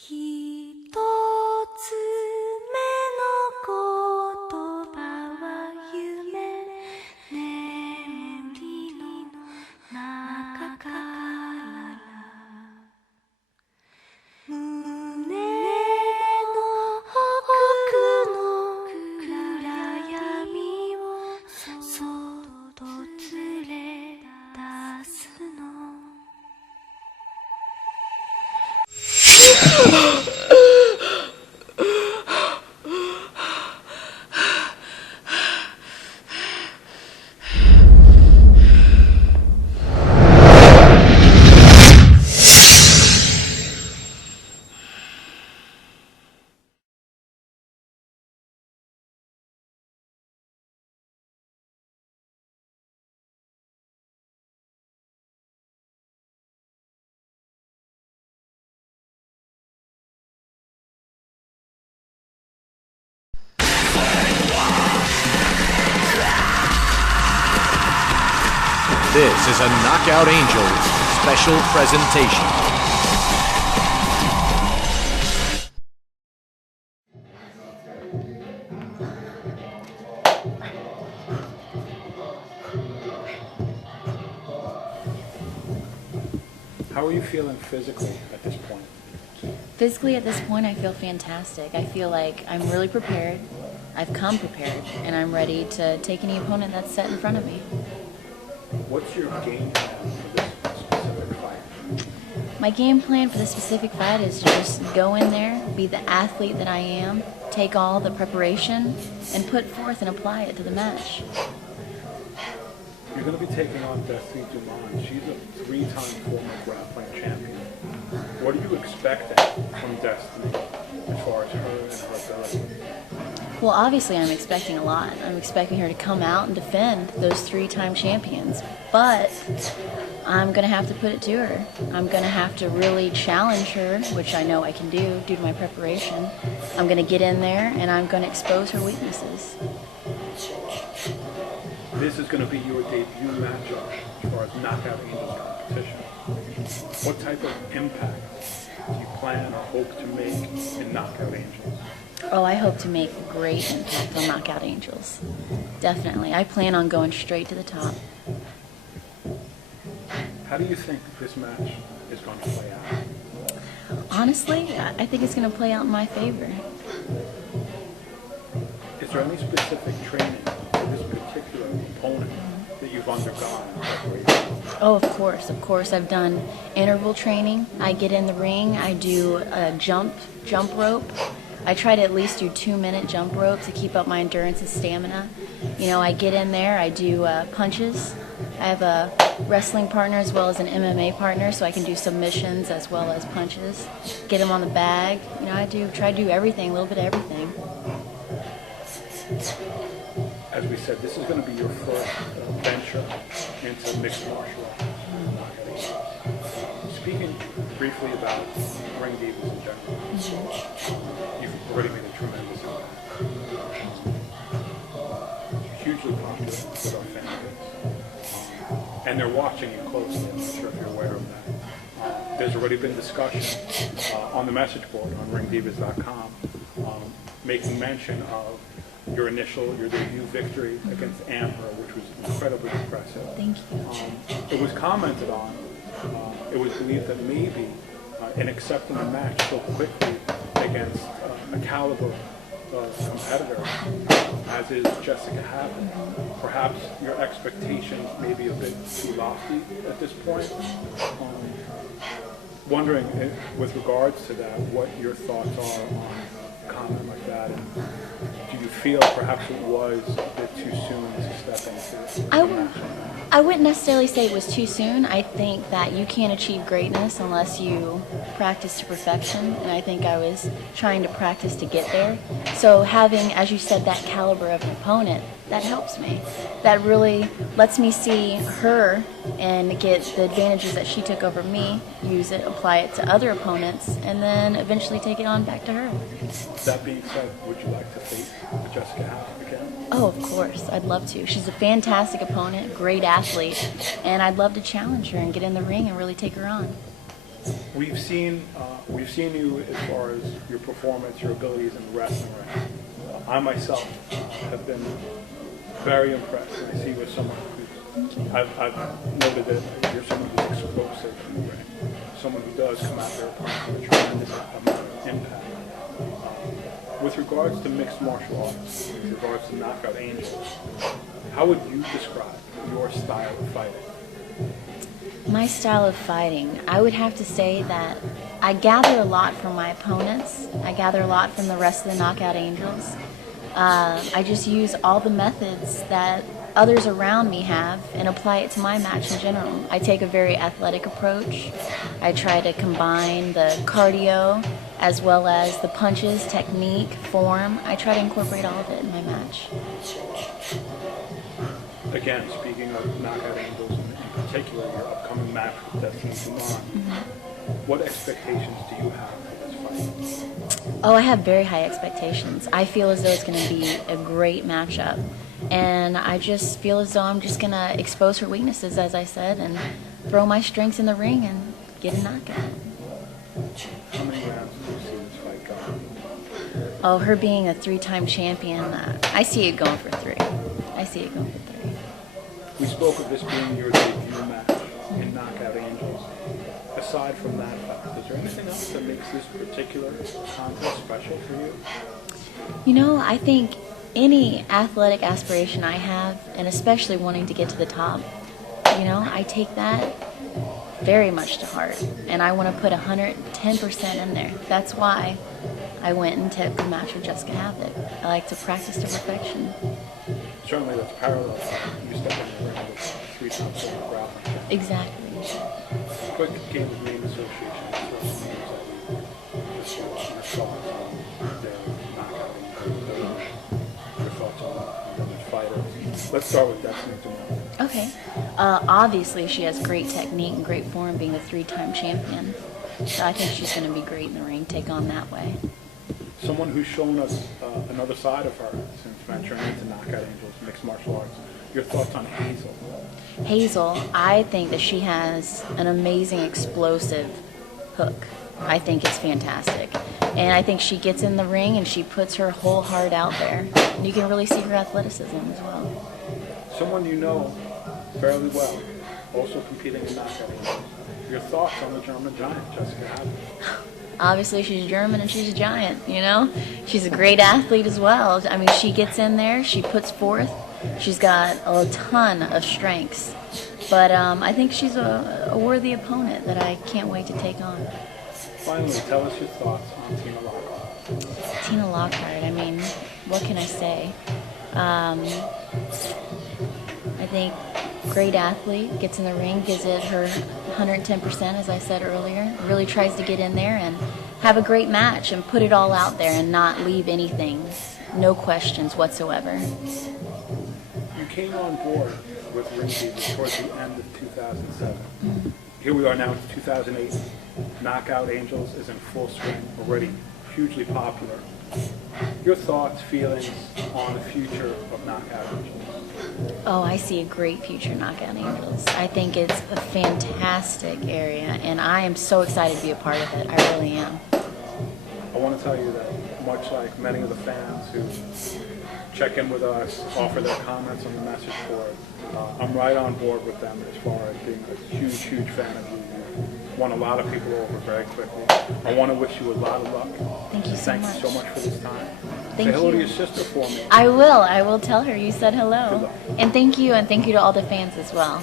一つ目の言葉は夢、眠りの中から胸の奥の暗闇をそっと連れ出すの。This is a Knockout Angels special presentation. How are you feeling physically at this point? Physically at this point, I feel fantastic. I feel like I'm really prepared. I've come prepared, and I'm ready to take any opponent that's set in front of me. What's your game plan for this specific fight? My game plan for this specific fight is to just go in there, be the athlete that I am, take all the preparation, and put forth and apply it to the match. You're going to be taking on Destiny Dumont. She's a 3-time former grappling champion. What are you expecting from Destiny as far as her and her ability? Well, obviously I'm expecting a lot. I'm expecting her to come out and defend those 3-time champions. But I'm going to have to put it to her. I'm going to have to really challenge her, which I know I can do due to my preparation. I'm going to get in there and I'm going to expose her weaknesses. This is going to be your debut matchup as far as Knockout Angels competition. What type of impact do you plan or hope to make in Knockout Angels? Oh, I hope to make a great impact on Knockout Angels. Definitely. I plan on going straight to the top. How do you think this match is going to play out? Honestly, I think it's going to play out in my favor. Is there any specific training for this particular opponent that you've undergone in preparation? Oh, of course, of course. I've done interval training. I get in the ring. I do a jump rope. I try to at least do 2-minute jump rope to keep up my endurance and stamina. You know, I get in there. I do punches. I have a wrestling partner as well as an MMA partner, so I can do submissions as well as punches. Get them on the bag. You know, I try to do everything, a little bit of everything. As we said, this is going to be your first venture into mixed martial arts. Speaking briefly about Ring Divas in general, you've already made a tremendous impact. Hugely popular with our fan base. And they're watching you closely. I'm not sure if you're aware of that. There's already been discussion on the message board on ringdivas.com making mention of your debut victory against Amber, which was incredibly impressive. Thank you. It was commented on. It was believed that maybe in accepting a match so quickly against a caliber competitor as is Jessica Hatton, perhaps your expectations may be a bit too lofty at this point. Wondering, with regards to that, what your thoughts are on a comment like that, and do you feel perhaps it was a bit too soon to step into the match? I wouldn't necessarily say it was too soon. I think that you can't achieve greatness unless you practice to perfection, and I think I was trying to practice to get there. So having, as you said, that caliber of an opponent, that helps me. That really lets me see her and get the advantages that she took over me, use it, apply it to other opponents, and then eventually take it on back to her. That being said, would you like to face Jessica Hatton again? Oh, of course. I'd love to. She's a fantastic opponent, great athlete, and I'd love to challenge her and get in the ring and really take her on. We've seen you as far as your performance, your abilities in the wrestling ring. I myself have been very impressed, and I see you as someone who's, I've noted that you're someone who's explosive in the ring, someone who does come out there with a tremendous amount of impact. With regards to mixed martial arts, with regards to Knockout Angels, how would you describe your style of fighting? My style of fighting, I would have to say that I gather a lot from my opponents. I gather a lot from the rest of the Knockout Angels. I just use all the methods that others around me have and apply it to my match in general. I take a very athletic approach. I try to combine the cardio as well as the punches, technique, form. I try to incorporate all of it in my match. Again, speaking of Knockout Angels in particular, your upcoming match with Destiny Duman, what expectations do you have for this fight? Oh, I have very high expectations. I feel as though it's going to be a great matchup. And I just feel as though I'm just going to expose her weaknesses, as I said, and throw my strengths in the ring and get a knockout. How many rounds do you see this fight going? Oh, her being a 3-time champion, I see it going for 3. I see it going for 3. We spoke of this being your debut match in Knockout Angels. Aside from that fact, is there anything else that makes this particular contest special for you? You know, I think any athletic aspiration I have, and especially wanting to get to the top, you know, I take that very much to heart. And I want to put 110% in there. That's why I went and took the match with Jessica Havoc. I like to practice to perfection. Certainly that's parallel. You step in the ring with 3-time silver grappling champion. Exactly. Quick game of name association. Just your thoughts on their Knockout Angels, your thoughts on the fighters. Let's start with Destiny Duman. Okay. Obviously, she has great technique and great form being a 3-time champion. So I think she's going to be great in the ring, take on that way. Someone who's shown us another side of her since venturing into Knockout Angels, mixed martial arts. Your thoughts on Hazel? Hazel, I think that she has an amazing explosive hook. I think it's fantastic. And I think she gets in the ring and she puts her whole heart out there. And you can really see her athleticism as well. Someone you know fairly well, also competing in Knockout Angels. Your thoughts on the German giant, Jessica Havoc? Obviously, she's German and she's a giant, you know? She's a great athlete as well. I mean, she gets in there, she puts forth. She's got a ton of strengths. But I think she's a worthy opponent that I can't wait to take on. Finally, tell us your thoughts on Tina Lockhart. Tina Lockhart, I mean, what can I say? I think great athlete, gets in the ring, gives it her 110%, as I said earlier, really tries to get in there and have a great match and put it all out there and not leave anything, no questions whatsoever. You came on board with Ring TV towards the end of 2007. Here we are now in 2008. Knockout Angels is in full swing, already hugely popular. Your thoughts, feelings on the future of Knockout Angels? Oh, I see a great future in Knockout Angels. I think it's a fantastic area, and I am so excited to be a part of it. I really am. I want to tell you that much like many of the fans who check in with us, offer their comments on the message board, I'm right on board with them as far as being a huge, huge fan of you. You won a lot of people over very quickly. I want to wish you a lot of luck. Thank you so much. Thank you so much for this time. Thank Say hello you. to your sister for me. I will tell her you said Good hello. luck. And thank you to all the fans as well.